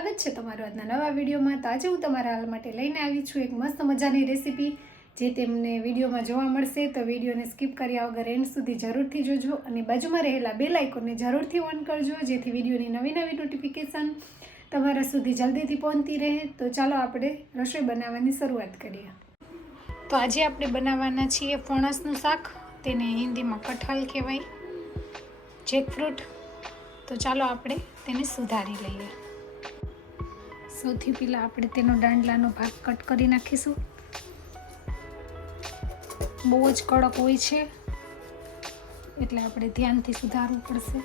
સ્વાગત છે તમારું આજના નવા વિડીયોમાં. તો આજે હું તમારા હાલ માટે લઈને આવી છું એક મસ્ત મજાની રેસીપી જે તેમને વિડીયોમાં જોવા મળશે. તો વિડીયોને સ્કીપ કર્યા વગર એન્ડ સુધી જરૂરથી જોજો અને બાજુમાં રહેલા બે લાઇકોને જરૂરથી ઓન કરજો, જેથી વિડીયોની નવી નવી નોટિફિકેશન તમારા સુધી જલ્દીથી પહોંચતી રહે. તો ચાલો આપણે રસોઈ બનાવવાની શરૂઆત કરીએ. તો આજે આપણે બનાવવાના છીએ ફણસનું શાક, તેને હિન્દીમાં કઠાલ કહેવાય, જેકફ્રૂટ. તો ચાલો આપણે તેને સુધારી લઈએ. સૌથી પહેલાં આપણે તેનો દાંડલાનો ભાગ કટ કરી નાખીશું. બહુ જ કડક હોય છે, એટલે આપણે ધ્યાનથી સુધારવું પડશે.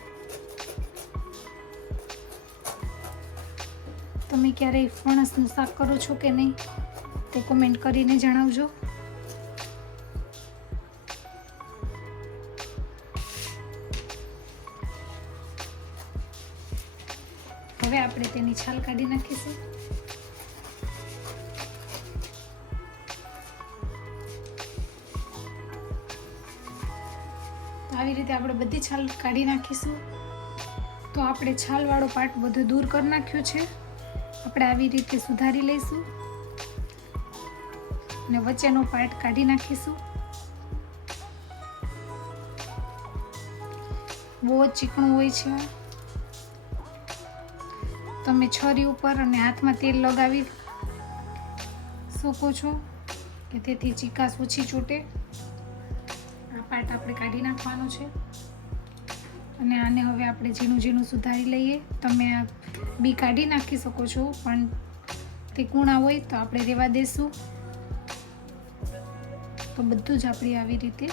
તમે ક્યારેય ફણસનું શાક કરો છો કે નહીં, તે કોમેન્ટ કરીને જણાવજો. આપણે તેની છાલ કાઢી નાખીશું. આવી રીતે આપણે બધી છાલ કાઢી નાખીશું. તો આપણે છાલવાળો પાર્ટ બધો દૂર કરી નાખ્યો છે. આપણે આવી રીતે સુધારી લઈશું. અને વચ્ચેનો પાર્ટ કાઢી નાખીશું. બહુ ચીકણું હોય છે. તમે છરી ઉપર અને હાથમાં તેલ લગાવી શકો છો કે તેથી ચીકાશ ઓછી છૂટે. આ પાર્ટ આપણે કાઢી નાખવાનો છે. અને આને હવે આપણે ઝીણું ઝીણું સુધારી લઈએ. તમે આ બી કાઢી નાખી શકો છો, પણ તે કૂણા હોય તો આપણે રહેવા દેશું. તો બધું જ આપણે આવી રીતે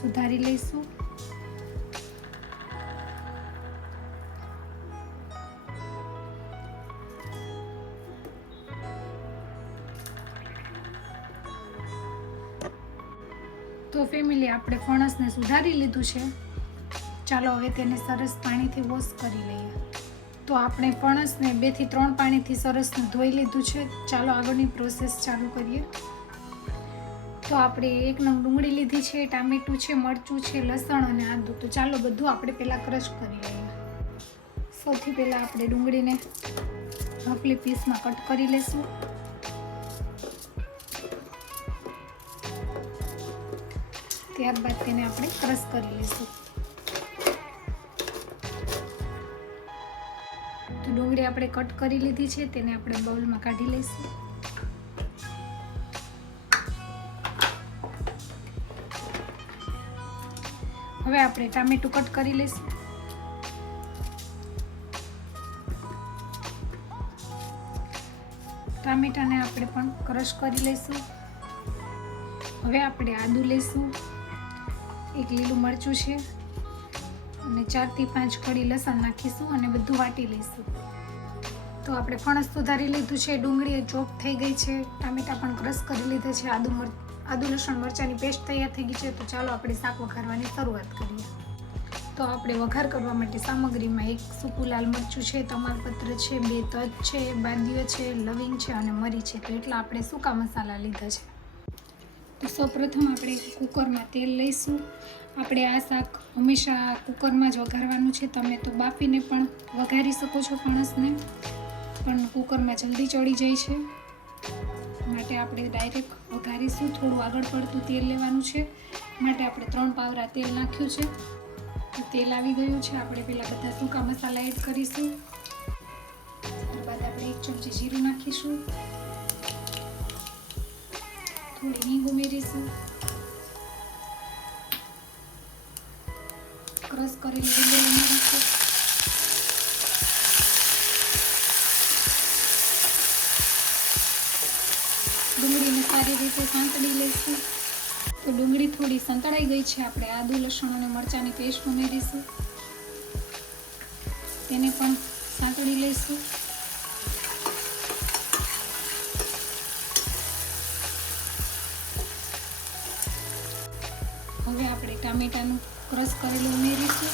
સુધારી લઈશું. તો ફેમિલી આપણે ફણસને સુધારી લીધું છે. ચાલો હવે તેને સરસ પાણીથી વોશ કરી લઈએ. તો આપણે ફણસને બેથી ત્રણ પાણીથી સરસ ધોઈ લીધું છે. ચાલો આગળની પ્રોસેસ ચાલુ કરીએ. તો આપણે એક નંગ ડુંગળી લીધી છે, ટામેટું છે, મરચું છે, લસણ અને આદું. તો ચાલો બધું આપણે પહેલાં ક્રશ કરી લઈએ. સૌથી પહેલાં આપણે ડુંગળીને રફલી પીસમાં કટ કરી લઈશું ત્યારબાદ તેને આપણે ક્રશ કરી લઈશું. તો ડુંગળી આપણે કટ કરી લીધી છે, તેને આપણે બાઉલમાં કાઢી લઈશું. હવે આપણે ટામેટું કટ કરી લઈશું. ટામેટાને આપણે પણ ક્રશ કરી લઈશું. હવે આપણે આદુ લઈશું. એક લીલું મરચું છે. અને ચારથી પાંચ કળી લસણ નાખીશું અને બધું વાટી લઈશું. તો આપણે ફણસ સુધારી લીધું છે, ડુંગળી ચોપ થઈ ગઈ છે, ટામેટા પણ ક્રશ કરી લીધા છે, આદુ મર, આદુ લસણ મરચાંની પેસ્ટ તૈયાર થઈ ગઈ છે, તો ચાલો આપણે શાક વઘારવાની શરૂઆત કરીએ. તો આપણે વઘાર કરવા માટે સામગ્રીમાં એક સૂકું લાલ મરચું છે, તમાલપત્ર છે, બે તજ છે બાદીઓ છે, લવિંગ છે અને મરી છે, તો એટલા આપણે સૂકા મસાલા લીધા છે. તો સૌપ્રથમ આપણે કુકરમાં તેલ લઈશું. આપણે આ શાક હંમેશા કુકરમાં જ વઘારવાનું છે. તમે તો બાફીને પણ વઘારી શકો છો ફણસને પણ કુકરમાં જલ્દી ચડી જાય છે. માટે આપણે ડાયરેક્ટ વઘારીશું. થોડું આગળ પડતું તેલ લેવાનું છે. માટે આપણે ત્રણ પાવરા તેલ નાખ્યું છે. તેલ આવી ગયું છે. આપણે પહેલાં બધા સૂકા મસાલા એડ કરીશું. ત્યારબાદ આપણે એક ચમચી જીરું નાખીશું. થોડી હિંગ ઉમેરીશું ક્રશ કરી ડુંગળી ઉમેરીશું ડુંગળીને સારી રીતે સાંતળી લઈશું. તો ડુંગળી થોડી સંતળાઈ ગઈ છે. આપણે આદુ, લસણ અને મરચાંની પેસ્ટ ઉમેરીશું. તેને પણ સાંતળી લઈશું હવે આપણે ટામેટાનું ક્રશ કરેલું ઉમેરીશું.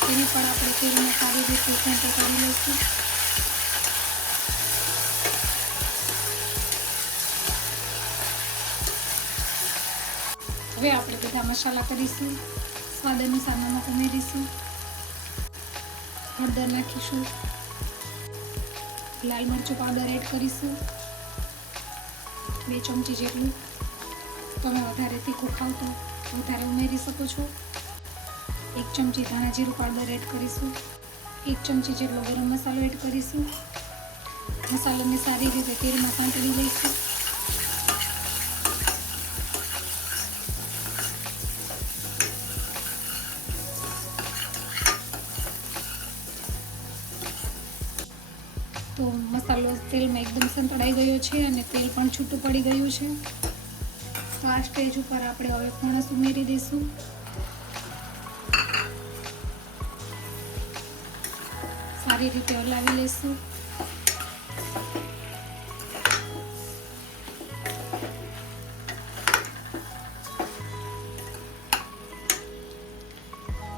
તેને પણ આપણે તેલમાં સારી રીતે ઘંટો કરી લઈશું. હવે આપણે બધા મસાલા કરીશું. સ્વાદ અનુસાર નમક ઉમેરીશું. હળદર નાખીશું. લાલ મરચું પાવડર એડ કરીશું. બે ચમચી જેટલું તમે વધારે તીખું ખાવ તો વધારે ઉમેરી શકો છો. એક ચમચી ધાણા જીરું પાવડર એડ કરીશું. એક ચમચી જેટલો ગરમ મસાલો એડ કરીશું. મસાલાને સારી રીતે તેલમાં સાંકળી લઈશું. તો મસાલો તેલમાં એકદમ સંતળાઈ ગયો છે અને તેલ પણ છૂટું પડી ગયું છે. તો આ સ્ટેજ ઉપર આપણે હવે ફણસ ઉમેરી દઈશું. સારી રીતે હલાવી લઈશું.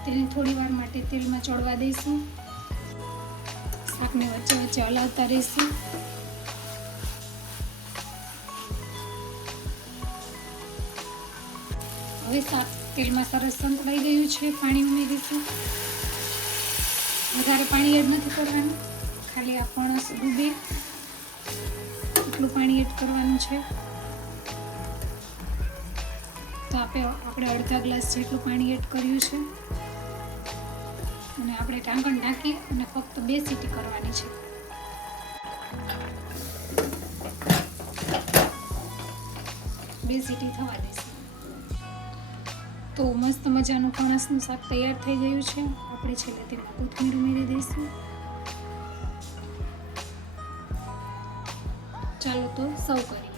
તેને થોડી વાર માટે તેલમાં ચડવા દઈશું. શાકને વચ્ચે વચ્ચે હલાવતા રહીશું. હવે શાક તેલમાં સરસ સંતળાઈ ગયું છે, પાણી ઉમેરીશું. વધારે પાણી એડ નથી કરવાનું, ખાલી આ ફણસ ડૂબે. એટલું પાણી એડ કરવાનું છે. તો આપણે આપણે અડધા ગ્લાસ જેટલું પાણી એડ કર્યું છે. અને આપણે ઢાંકણ નાખી અને ફક્ત બે સીટી કરવાની છે. બે સીટી થવા દઈશું. તો મસ્ત મજાનું ફણસનું શાક તૈયાર થઈ ગયું છે. આપણે છેલ્લે તેમાં કોથમીર ઉમેરી દઈશું. ચાલો તો સૌ કરીએ.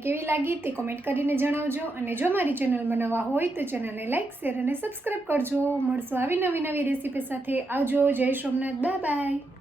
કેવી લાગી તે કોમેન્ટ કરીને જણાવજો. અને જો મારી ચેનલમાં નવા હોય તો ચેનલને લાઇક શેર અને સબસ્ક્રાઈબ કરજો. મળશો આવી નવી નવી રેસીપી સાથે. આવજો. જય સોમનાથ. Bye bye